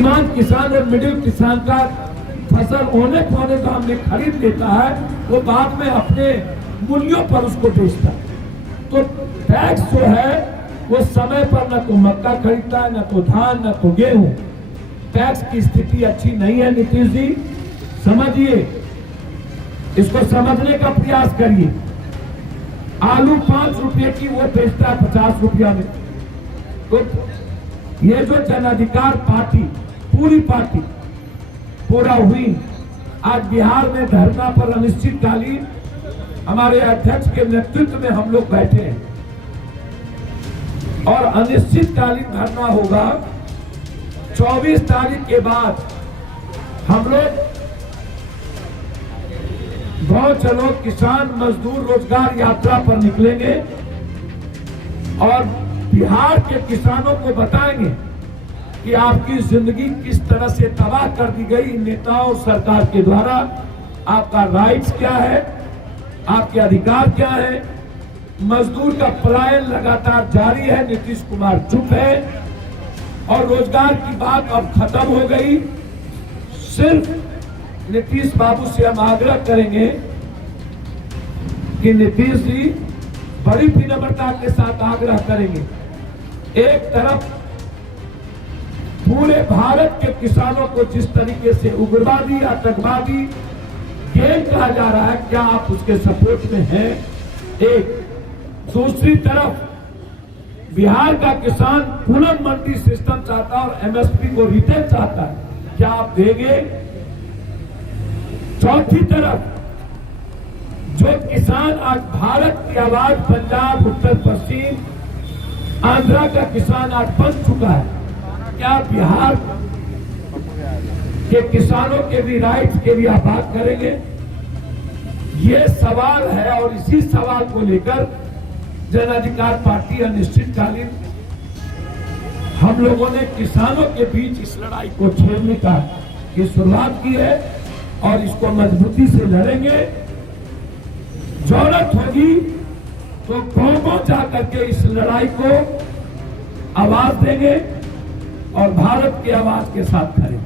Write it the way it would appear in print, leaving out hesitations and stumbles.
सीमांत किसान और मिडिल किसान का फसल होने पौने दाम में खरीद लेता है, वो बाद में अपने मूल्यों पर उसको बेचता है। तो टैक्स जो है वो समय पर न तो मक्का खरीदता है, न तो धान, न तो गेहूं। टैक्स की स्थिति अच्छी नहीं है। नीतीश जी समझिए, इसको समझने का प्रयास करिए। आलू 5 रुपए की वो बेचता है 50 रुपया में। तो ये जो जन अधिकार पार्टी, पूरी पार्टी पूरा हुई, आज बिहार में धरना पर अनिश्चितकालीन हमारे अध्यक्ष के नेतृत्व में हम लोग बैठे हैं और अनिश्चितकालीन धरना होगा 24 तारीख के बाद। हम लोग गांव चलो किसान मजदूर रोजगार यात्रा पर निकलेंगे और बिहार के किसानों को बताएंगे कि आपकी जिंदगी किस तरह से तबाह कर दी गई इन नेताओं सरकार के द्वारा। आपका राइट्स क्या है, आपके अधिकार क्या है। मजदूर का पलायन लगातार जारी है, नीतीश कुमार चुप है और रोजगार की बात अब खत्म हो गई। सिर्फ नीतीश बाबू से हम आग्रह करेंगे कि नीतीश जी बड़ी विनम्रता के साथ आग्रह करेंगे, एक तरफ पूरे भारत के किसानों को जिस तरीके से उग्रवादी आतंकवादी गैंग कहा जा रहा है, क्या आप उसके सपोर्ट में हैं? एक दूसरी तरफ बिहार का किसान पुनः मंडी सिस्टम चाहता है और एमएसपी को रिटेन चाहता है, क्या आप देंगे? चौथी तरफ जो किसान आज भारत की आवाज पंजाब, उत्तर पश्चिम, आंध्रा का किसान आज बन चुका है, क्या बिहार के किसानों के भी राइट्स के भी आप बात करेंगे? ये सवाल है और इसी सवाल को लेकर जन अधिकार पार्टी अनिश्चितकालीन हम लोगों ने किसानों के बीच इस लड़ाई को छेड़ने की शुरुआत की है और इसको मजबूती से लड़ेंगे। जरूरत होगी तो गांव जाकर के इस लड़ाई को आवाज देंगे और भारत की आवाज के साथ खड़े।